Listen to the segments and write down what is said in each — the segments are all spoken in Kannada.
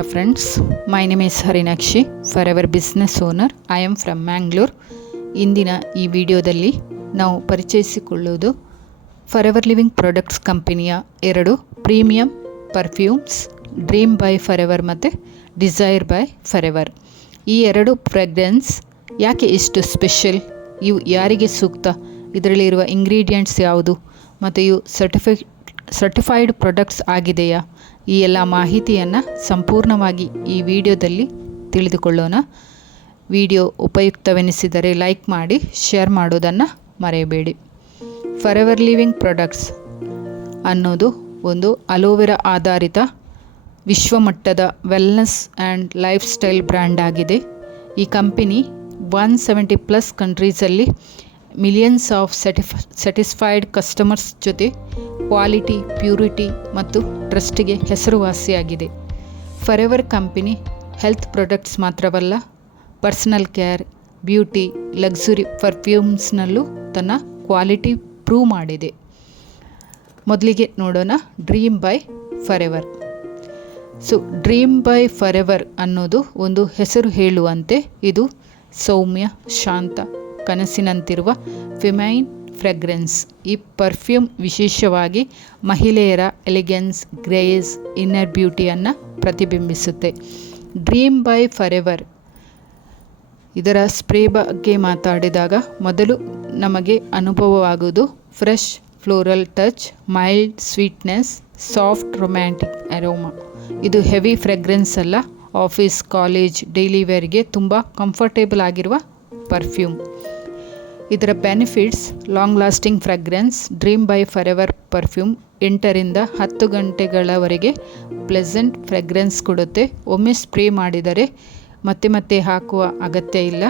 ನಮಸ್ಕಾರ friends, my name is Harinakshi, forever business owner. I am from Mangalore. ಇಂದಿನ ಈ ವಿಡಿಯೋದಲ್ಲಿ ನಾವು ಪರಿಚಯಿಸಿಕೊಳ್ಳುವುದು ಫಾರೆವರ್ ಲಿವಿಂಗ್ ಪ್ರಾಡಕ್ಟ್ಸ್ ಕಂಪನಿಯ 2 premium perfumes, dream by forever ಮತ್ತು ಡಿಸೈರ್ ಬೈ ಫಾರೆವರ್. ಈ 2 ಫ್ರೆಗ್ರೆನ್ಸ್ ಯಾಕೆ ಇಷ್ಟು ಸ್ಪೆಷಲ್, ಇವು ಯಾರಿಗೆ ಸೂಕ್ತ, ಇದರಲ್ಲಿರುವ ಇಂಗ್ರೀಡಿಯೆಂಟ್ಸ್ ಯಾವುದು ಮತ್ತು ಇವು ಸರ್ಟಿಫೈಡ್ ಪ್ರಾಡಕ್ಟ್ಸ್ ಆಗಿದೆಯಾ, ಈ ಎಲ್ಲ ಮಾಹಿತಿಯನ್ನು ಸಂಪೂರ್ಣವಾಗಿ ಈ ವಿಡಿಯೋದಲ್ಲಿ ತಿಳಿದುಕೊಳ್ಳೋಣ. ವಿಡಿಯೋ ಉಪಯುಕ್ತವೆನಿಸಿದರೆ ಲೈಕ್ ಮಾಡಿ, ಶೇರ್ ಮಾಡೋದನ್ನು ಮರೆಯಬೇಡಿ. ಫಾರೆವರ್ ಲಿವಿಂಗ್ ಪ್ರಾಡಕ್ಟ್ಸ್ ಅನ್ನೋದು ಒಂದು ಅಲೋವೆರಾ ಆಧಾರಿತ ವಿಶ್ವಮಟ್ಟದ wellness and lifestyle brand ಆಗಿದೆ. ಈ ಕಂಪನಿ 170+ ಕಂಟ್ರೀಸಲ್ಲಿ ಮಿಲಿಯನ್ಸ್ ಆಫ್ ಸ್ಯಾಟಿಸ್ಫೈಡ್ ಕಸ್ಟಮರ್ಸ್ ಜೊತೆ ಕ್ವಾಲಿಟಿ, ಪ್ಯೂರಿಟಿ ಮತ್ತು ಟ್ರಸ್ಟಿಗೆ ಹೆಸರುವಾಸಿಯಾಗಿದೆ. ಫಾರೆವರ್ ಕಂಪನಿ ಹೆಲ್ತ್ ಪ್ರಾಡಕ್ಟ್ಸ್ ಮಾತ್ರವಲ್ಲ, ಪರ್ಸನಲ್ ಕೇರ್, ಬ್ಯೂಟಿ, ಲಕ್ಸುರಿ ಪರ್ಫ್ಯೂಮ್ಸ್ನಲ್ಲೂ ತನ್ನ ಕ್ವಾಲಿಟಿ ಪ್ರೂವ್ ಮಾಡಿದೆ. ಮೊದಲಿಗೆ ನೋಡೋಣ dream by forever. Dream by forever ಅನ್ನೋದು ಒಂದು ಹೆಸರು ಹೇಳುವಂತೆ ಇದು ಸೌಮ್ಯ, ಶಾಂತ, ಕನಸಿನಂತಿರುವ ಫೆಮೈನ್ ಫ್ರೆಗ್ರೆನ್ಸ್. ಈ ಪರ್ಫ್ಯೂಮ್ ವಿಶೇಷವಾಗಿ ಮಹಿಳೆಯರ ಎಲಿಗೆನ್ಸ್, ಗ್ರೇಸ್, ಇನ್ನರ್ ಬ್ಯೂಟಿಯನ್ನು ಪ್ರತಿಬಿಂಬಿಸುತ್ತೆ. ಡ್ರೀಮ್ ಬೈ ಫಾರೆವರ್ ಇದರ ಸ್ಪ್ರೇ ಬಗ್ಗೆ ಮಾತಾಡಿದಾಗ ಮೊದಲು ನಮಗೆ ಅನುಭವವಾಗುವುದು fresh floral touch, mild sweetness, soft romantic aroma. ಇದು ಹೆವಿ ಫ್ರೆಗ್ರೆನ್ಸ್ ಅಲ್ಲ, ಆಫೀಸ್, ಕಾಲೇಜ್, ಡೈಲಿ ವೇರ್ಗೆ ತುಂಬ ಕಂಫರ್ಟೇಬಲ್ ಆಗಿರುವ ಪರ್ಫ್ಯೂಮ್. ಇದರ benefits: long lasting fragrance. Dream by forever perfume 8 ರಿಂದ 10 ಗಂಟೆಗಳವರೆಗೆ ಪ್ಲೆಸೆಂಟ್ ಫ್ರೆಗ್ರೆನ್ಸ್ ಕೊಡುತ್ತೆ. ಒಮ್ಮೆ ಸ್ಪ್ರೇ ಮಾಡಿದರೆ ಮತ್ತೆ ಮತ್ತೆ ಹಾಕುವ ಅಗತ್ಯ ಇಲ್ಲ.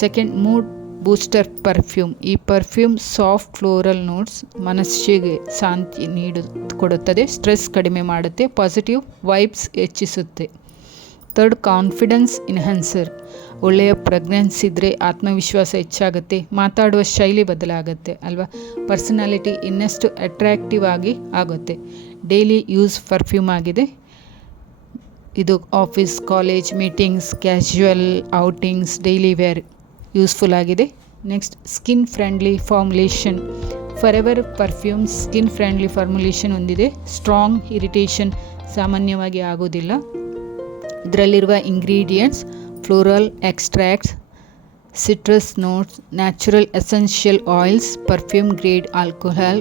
Second, mood booster perfume. ಈ ಪರ್ಫ್ಯೂಮ್ ಸಾಫ್ಟ್ ಫ್ಲೋರಲ್ ನೋಟ್ಸ್ ಮನಸ್ಸಿಗೆ ಶಾಂತಿ ಕೊಡುತ್ತದೆ, ಸ್ಟ್ರೆಸ್ ಕಡಿಮೆ ಮಾಡುತ್ತೆ, ಪಾಸಿಟಿವ್ ವೈಬ್ಸ್ ಹೆಚ್ಚಿಸುತ್ತೆ. Third, confidence enhancer. ಒಳ್ಳೆಯ ಫ್ರೆಗ್ರೆನ್ಸ್ ಇದ್ದರೆ ಆತ್ಮವಿಶ್ವಾಸ ಹೆಚ್ಚಾಗುತ್ತೆ, ಮಾತಾಡುವ ಶೈಲಿ ಬದಲಾಗುತ್ತೆ ಅಲ್ವಾ, ಪರ್ಸನಾಲಿಟಿ ಇನ್ನಷ್ಟು ಅಟ್ರಾಕ್ಟಿವ್ ಆಗುತ್ತೆ. ಡೈಲಿ ಯೂಸ್ ಪರ್ಫ್ಯೂಮ್ ಆಗಿದೆ. ಇದು office, college, meetings, casual outings, daily wear useful ಆಗಿದೆ. Next, skin friendly formulation. Forever perfume skin friendly formulation ಹೊಂದಿದೆ. ಸ್ಟ್ರಾಂಗ್ ಇರಿಟೇಷನ್ ಸಾಮಾನ್ಯವಾಗಿ ಆಗೋದಿಲ್ಲ. ಇದರಲ್ಲಿರುವ ingredients: floral extracts, citrus notes, natural essential oils, perfume grade alcohol,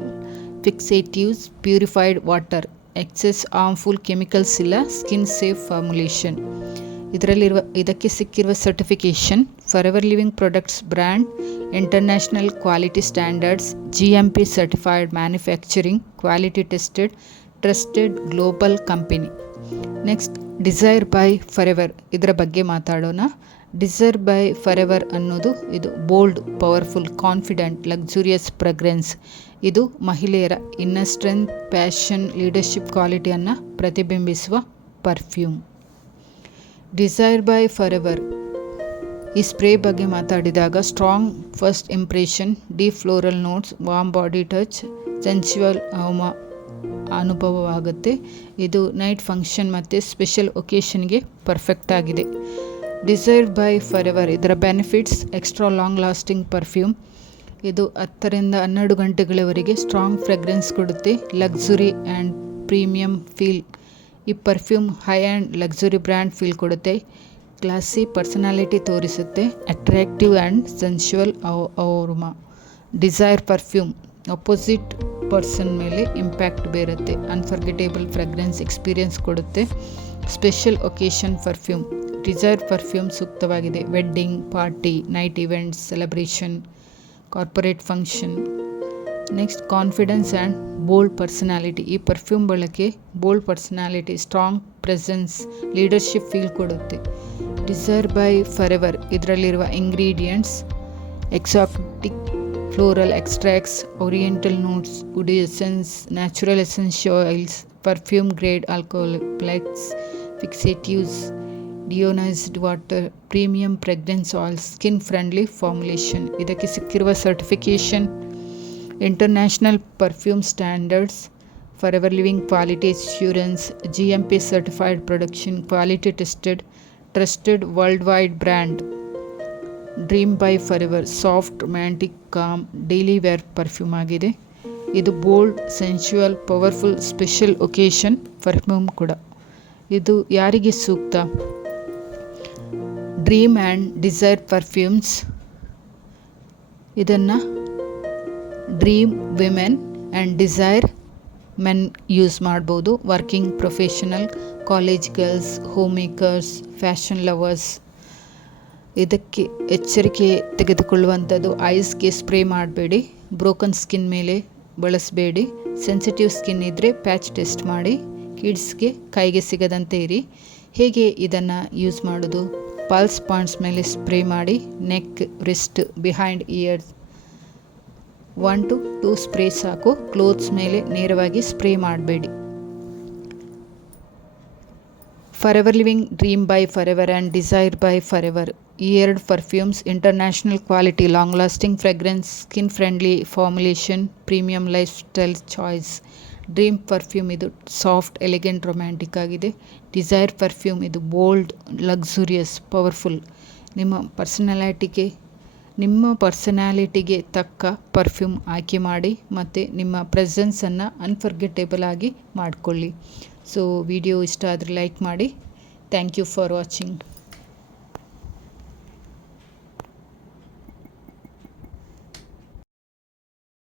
fixatives, purified water. Excess harmful chemicals ಇಲ್ಲ. Skin safe formulation. ಇದಕ್ಕೆ ಸಿಕ್ಕಿರುವ certification: forever living products brand, international quality standards, GMP certified manufacturing, quality tested, trusted global company. Next, desire by forever. ಇದರ ಬಗ್ಗೆ ಮಾತಾಡೋಣ. ಡಿಸೈರ್ ಬೈ ಫಾರೆವರ್ ಅನ್ನೋದು ಇದು bold, powerful, confident, luxurious fragrance. ಇದು ಮಹಿಳೆಯರ ಇನ್ನರ್ ಸ್ಟ್ರೆಂತ್, ಪ್ಯಾಷನ್, ಲೀಡರ್ಶಿಪ್ ಕ್ವಾಲಿಟಿಯನ್ನು ಪ್ರತಿಬಿಂಬಿಸುವ ಪರ್ಫ್ಯೂಮ್. ಡಿಸೈರ್ ಬೈ ಫಾರೆವರ್ ಈ ಸ್ಪ್ರೇ ಬಗ್ಗೆ ಮಾತಾಡಿದಾಗ strong first impression, deep floral notes, warm body touch, sensual ಅನುಭವವಾಗುತ್ತೆ. ಇದು ನೈಟ್ ಫಂಕ್ಷನ್ ಮತ್ತು ಸ್ಪೆಷಲ್ ಒಕೇಶನ್ಗೆ ಪರ್ಫೆಕ್ಟ್ ಆಗಿದೆ. ಡಿಸೈರ್ ಬೈ ಫಾರೆವರ್ ಇದರ benefits: extra long lasting perfume. ಇದು 10 ರಿಂದ 12 ಗಂಟೆಗಳವರೆಗೆ ಸ್ಟ್ರಾಂಗ್ ಫ್ರೆಗ್ರೆನ್ಸ್ ಕೊಡುತ್ತೆ. Luxury and premium feel. ಈ perfume high and luxury brand feel ಕೊಡುತ್ತೆ. ಕ್ಲಾಸಿ ಪರ್ಸನಾಲಿಟಿ ತೋರಿಸುತ್ತೆ. Attractive and sensual aroma. Desire perfume opposite person ಮೇಲೆ ಇಂಪ್ಯಾಕ್ಟ್ ಬೀರುತ್ತೆ. ಅನ್ಫರ್ಗೆಟೇಬಲ್ ಫ್ರೆಗ್ರೆನ್ಸ್ ಎಕ್ಸ್ಪೀರಿಯನ್ಸ್ ಕೊಡುತ್ತೆ. Special occasion perfume. Desire perfume ಸೂಕ್ತವಾಗಿದೆ wedding, party, night events, celebration, corporate function. Next, confidence and bold personality. ಈ ಪರ್ಫ್ಯೂಮ್ ಬಳಕೆ bold personality, strong presence, leadership feel ಕೊಡುತ್ತೆ. ಡಿಸೈರ್ ಬೈ ಫಾರೆವರ್ ಇದರಲ್ಲಿರುವ ingredients: exotic floral extracts, oriental notes, woody essence, natural essential oils, perfume grade alcohol, flex, fixatives, deionised water, premium fragrance oils, skin friendly formulation. ಇದಕ್ಕೆ ಸಿಕ್ಕಿರುವ certification: international perfume standards, forever living quality assurance, GMP certified production, quality tested, trusted worldwide brand. Dream by forever soft romantic calm daily wear perfume ಆಗಿದೆ. ಇದು bold sensual powerful special occasion perfume ಕೂಡ. ಇದು ಯಾರಿಗೆ ಸೂಕ್ತ? Dream and desire perfumes. ಇದನ್ನು dream women and desire men use ಮಾಡ್ಬೋದು. Working professional, college girls, home makers, fashion lovers. ಇದಕ್ಕೆ ಎಚ್ಚರಿಕೆ ತೆಗೆದುಕೊಳ್ಳುವಂಥದ್ದು, ಐಸ್ಗೆ ಸ್ಪ್ರೇ ಮಾಡಬೇಡಿ, ಬ್ರೋಕನ್ ಸ್ಕಿನ್ ಮೇಲೆ ಬಳಸಬೇಡಿ, ಸೆನ್ಸಿಟಿವ್ ಸ್ಕಿನ್ ಇದ್ದರೆ ಪ್ಯಾಚ್ ಟೆಸ್ಟ್ ಮಾಡಿ, ಕಿಡ್ಸ್ಗೆ ಕೈಗೆ ಸಿಗದಂತೆ ಇರಿ. ಹೇಗೆ ಇದನ್ನು ಯೂಸ್ ಮಾಡೋದು? ಪಲ್ಸ್ ಪಾಯಿಂಟ್ಸ್ ಮೇಲೆ ಸ್ಪ್ರೇ ಮಾಡಿ, neck, wrist, behind ears 1 to 2 spray ಸಾಕು. ಕ್ಲೋತ್ಸ್ ಮೇಲೆ ನೇರವಾಗಿ ಸ್ಪ್ರೇ ಮಾಡಬೇಡಿ. Forever living, dream by forever and desire by forever. ಈ 2 perfumes international quality, long lasting fragrance, skin friendly formulation, premium lifestyle choice. Dream perfume ಇದು ಸಾಫ್ಟ್, ಎಲಿಗೆಂಟ್, ರೊಮ್ಯಾಂಟಿಕ್ ಆಗಿದೆ. ಡಿಸೈರ್ ಪರ್ಫ್ಯೂಮ್ ಇದು ಬೋಲ್ಡ್, ಲಕ್ಸುರಿಯಸ್, ಪವರ್ಫುಲ್. ನಿಮ್ಮ ಪರ್ಸನಾಲಿಟಿಗೆ ತಕ್ಕ ಪರ್ಫ್ಯೂಮ್ ಆಯ್ಕೆ ಮಾಡಿ ಮತ್ತು ನಿಮ್ಮ ಪ್ರೆಸೆನ್ಸನ್ನು ಅನ್ಫರ್ಗೆಟೇಬಲ್ ಆಗಿ ಮಾಡಿಕೊಳ್ಳಿ. ಸೊ ವಿಡಿಯೋ ಇಷ್ಟ ಆದರೆ ಲೈಕ್ ಮಾಡಿ. Thank you for watching.